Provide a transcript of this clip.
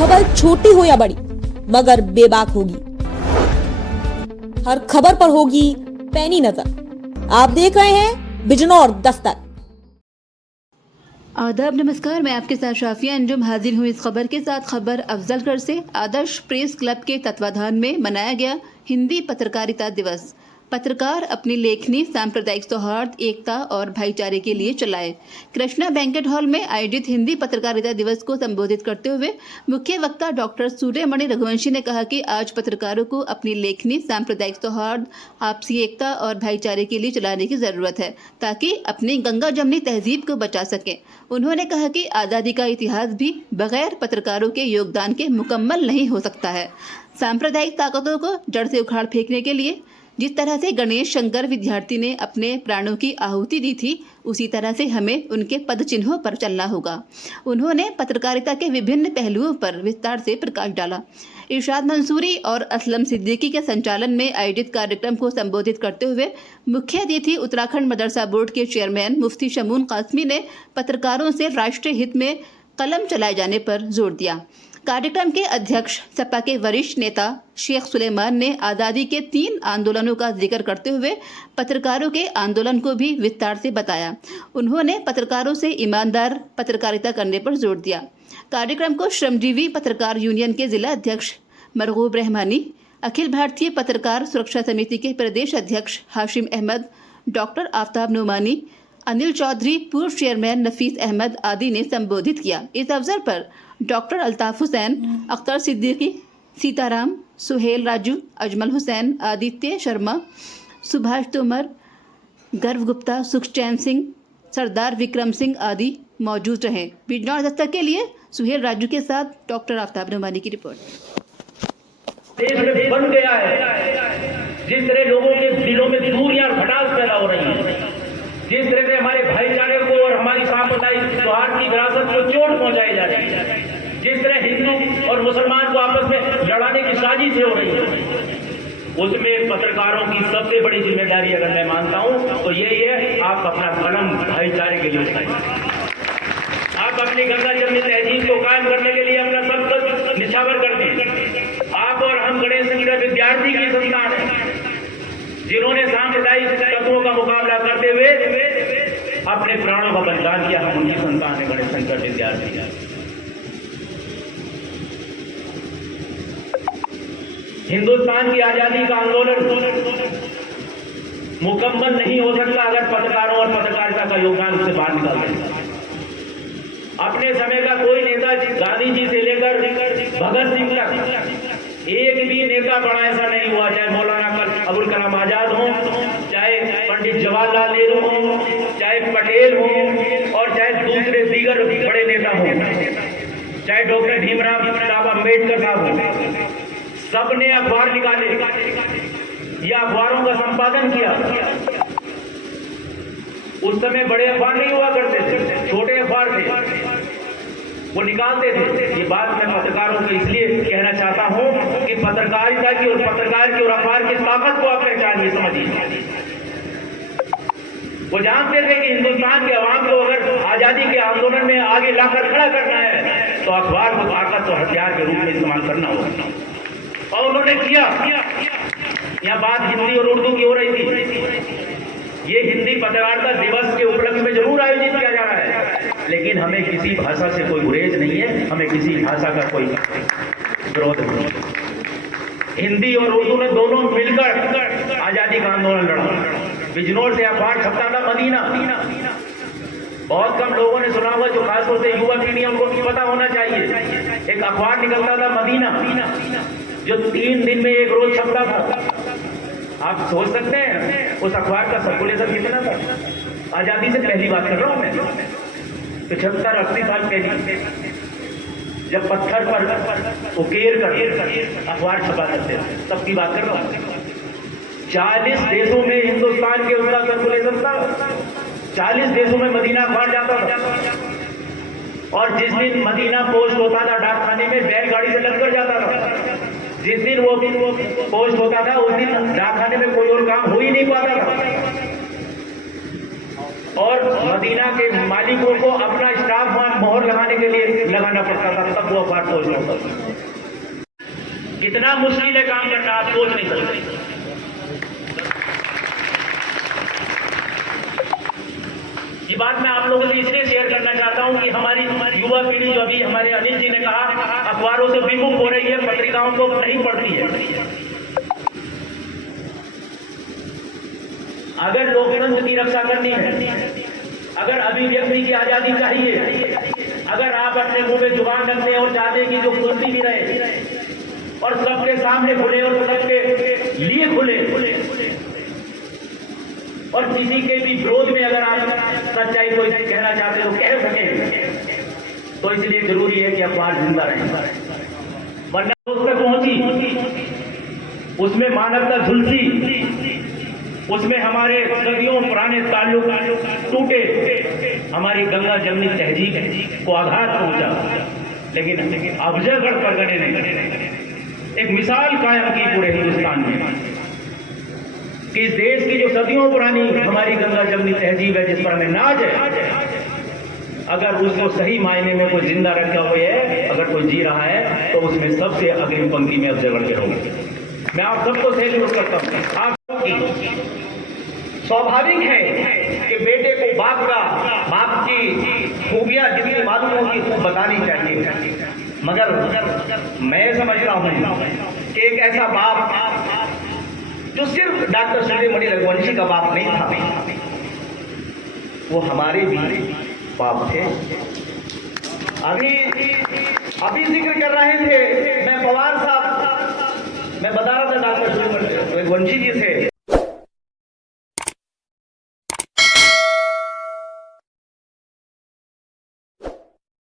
खबर छोटी हो या बड़ी मगर बेबाक होगी। हर खबर पर होगी पैनी नजर। आप देख रहे हैं बिजनौर दस्तक। आदाब, नमस्कार। मैं आपके साथ शाफिया अंजुम हाजिर हूँ इस खबर के साथ। खबर अफजलगढ़ से। आदर्श प्रेस क्लब के तत्वाधान में मनाया गया हिंदी पत्रकारिता दिवस। पत्रकार अपनी लेखनी सांप्रदायिक सौहार्द, एकता और भाईचारे के लिए चलाए। कृष्णा बैंकेट हॉल में आयोजित हिंदी पत्रकारिता दिवस को संबोधित करते हुए मुख्य वक्ता डॉक्टर सूर्यमणि रघुवंशी ने कहा कि आज पत्रकारों को अपनी लेखनी सांप्रदायिक सौहार्द, आपसी एकता और भाईचारे के लिए चलाने की ज़रूरत है ताकि अपनी गंगा जमनी तहजीब को बचा सकें। उन्होंने कहा कि आज़ादी का इतिहास भी बगैर पत्रकारों के योगदान के मुकम्मल नहीं हो सकता है। सांप्रदायिक ताकतों को जड़ से उखाड़ फेंकने के लिए जिस तरह से गणेश शंकर विद्यार्थी ने अपने प्राणों की आहुति दी थी, उसी तरह से हमें उनके पद चिन्हों पर चलना होगा। उन्होंने पत्रकारिता के विभिन्न पहलुओं पर विस्तार से प्रकाश डाला। इरशाद मंसूरी और असलम सिद्दीकी के संचालन में आयोजित कार्यक्रम को संबोधित करते हुए मुख्य अतिथि उत्तराखंड मदरसा बोर्ड के चेयरमैन मुफ्ती शमून कासमी ने पत्रकारों से राष्ट्रीय हित में कलम चलाए जाने पर जोर दिया। कार्यक्रम के अध्यक्ष सपा के वरिष्ठ नेता शेख सुलेमान ने आज़ादी के 3 आंदोलनों का जिक्र करते हुए पत्रकारों के आंदोलन को भी विस्तार से बताया। उन्होंने पत्रकारों से ईमानदार पत्रकारिता करने पर जोर दिया। कार्यक्रम को श्रमजीवी पत्रकार यूनियन के जिला अध्यक्ष मरगूब रहमानी, अखिल भारतीय पत्रकार सुरक्षा समिति के प्रदेश अध्यक्ष हाशिम अहमद, डॉक्टर आफ्ताब नुमानी, अनिल चौधरी, पूर्व चेयरमैन नफीस अहमद आदि ने संबोधित किया। इस अवसर पर डॉक्टर अल्ताफ हुसैन, अख्तर सिद्दीकी, सीताराम, सुहेल राजू, अजमल हुसैन, आदित्य शर्मा, सुभाष तोमर, गर्व गुप्ता, सुखचैन सिंह, सरदार विक्रम सिंह आदि मौजूद रहे। बिजनौर दस्तक के लिए सुहेल राजू के साथ डॉक्टर आफ्ताब नुमानी की रिपोर्ट। देश बन गया है, जिस तरह लोगों के दिलों में दूरियां और खटास पैदा हो रही है, जिस तरह से हमारे भाईचारे को और हमारी सांप्रदायिक सौहार्द की विरासत को चोट पहुंचाई जा रही है, जिस तरह हिंदू और मुसलमान को आपस में लड़ाने की साजिश हो रही है, उसमें पत्रकारों की सबसे बड़ी जिम्मेदारी अगर मैं मानता हूं तो यही है, आप अपना कलम भाईचारे के लिए उठाइए। आप अपनी गंगा जमनी तहजीब को कायम करने के लिए अपना सब कुछ निछावर कर दीजिए। आप और हम गणेश शंकर विद्यार्थी की संतान है, जिन्होंने सांप्रदायिक तत्वों का मुकाबला करते हुए अपने प्राणों का बलिदान किया। हम उनकी संतान है, गणेश शंकर विद्यार्थी। हिंदुस्तान की आजादी का आंदोलन मुकम्मल नहीं हो सकता अगर पत्रकारों और पत्रकारिता का योगदान उससे बाहर निकाल दें। अपने समय का कोई नेता गांधी जी से लेकर भगत सिंह तक एक भी नेता बड़ा ऐसा नहीं हुआ, चाहे मौलाना अबुल कलाम आजाद हो, चाहे पंडित जवाहरलाल नेहरू हो, चाहे पटेल हो और चाहे दूसरे दीगर बड़े नेता हो, चाहे डॉक्टर भीमराव साहब अम्बेडकर साहब हो, सबने अखबार निकाले या अखबारों का संपादन किया। उस समय बड़े अखबार नहीं हुआ करते थे, छोटे अखबार थे, वो निकालते थे। ये बात मैं पत्रकारों को इसलिए कहना चाहता हूं कि पत्रकारिता की और पत्रकार की और अखबार की ताकत को आप पहचानिए, समझिए। वो जानते थे कि हिंदुस्तान के अवाम को अगर आजादी के आंदोलन में आगे लाकर खड़ा करना है तो अखबार को ताकत और हथियार के रूप में इस्तेमाल करना होगा, और उन्होंने किया। यहाँ बात हिंदी और उर्दू की हो रही थी। ये हिंदी पत्रकारिता दिवस के उपलक्ष्य में जरूर आयोजित किया जा रहा है, लेकिन हमें किसी भाषा से कोई गुरेज नहीं है, हमें किसी भाषा का कोई विरोध नहीं है। हिंदी और उर्दू ने दोनों मिलकर आजादी का आंदोलन लड़ा। बिजनौर से अखबार छपता था मदीना। बहुत कम लोगों ने सुना हुआ, जो खासतौर से युवा पीढ़ी उनको पता होना चाहिए। एक अखबार निकलता था मदीना, जो 3 दिन में एक रोज छपता था। आप सोच सकते हैं उस अखबार का सर्कुलेशन कितना था। आजादी से पहली बात कर रहा हूं मैं, 75-80 साल पहले, जब पत्थर पर उकेर कर अखबार छपा करते थे, तब की बात कर रहा हूं। 40 देशों में हिंदुस्तान के उसका सर्कुलेशन था। 40 देशों में मदीना अखबार जाता था, और जिस दिन मदीना पोस्ट होता था डाकखाने में, बैलगाड़ी से लगकर जाता था। जिस दिन वो पोस्ट होता था उस दिन डाकखाने में कोई और काम हो ही नहीं पाता था। और मदीना के मालिकों को अपना स्टाफ वहां मोहर लगाने के लिए लगाना पड़ता था, तब वो अखबार पहुंच रहा था। कितना मुश्किल है काम करना, आप सोच नहीं सकते। ये बात मैं आप लोगों से इसलिए शेयर करना चाहता हूं कि हमारी युवा पीढ़ी, जो अभी हमारे अनिल जी ने कहा, अखबारों से विमुख हो रही है, पत्रिकाओं को नहीं पढ़ती है। अगर लोकतंत्र की रक्षा करनी है, अगर अभिव्यक्ति की आजादी चाहिए, अगर आप अपने मुंह में जुबान रखते हैं और चाहते हैं कि जो खुलती भी रहे और सबके सामने खुले और सबके लिए खुले, और किसी के भी विरोध में अगर आप सच्चाई को कहना चाहते हो कह सकें, तो इसलिए जरूरी है कि अखबार जिंदा रहे। वरना उस तक पहुंची, उसमें मानवता झुलसी, उसमें हमारे सदियों पुराने ताल्लुक टूटे, हमारी गंगा जमनी तहजीब को आघात पहुंचा, लेकिन अफजलगढ़ परगने ने एक मिसाल कायम की पूरे हिंदुस्तान में कि इस देश की जो सदियों पुरानी हमारी गंगा जमनी तहजीब है, जिस पर हमें नाज है, अगर उसको सही मायने में कोई जिंदा रखा हुआ है, अगर कोई जी रहा है, तो उसमें सबसे अग्रिम पंक्ति में अफजलगढ़ के लोग। मैं आप सबको सैल्यूट करता हूं। आपकी स्वाभाविक है कि बेटे को बाप की खूबियां जितनी मालूम होगी खूब बतानी चाहिए, मगर मैं समझता हूं कि एक ऐसा बाप जो सिर्फ डॉक्टर सूर्यमणि रघुवंशी का बाप नहीं था, वो हमारे भी बाप थे। अभी जिक्र कर रहे थे, मैं पवार साहब, मैं बता रहा था डॉक्टर सूर्यमणि रघुवंशी जी से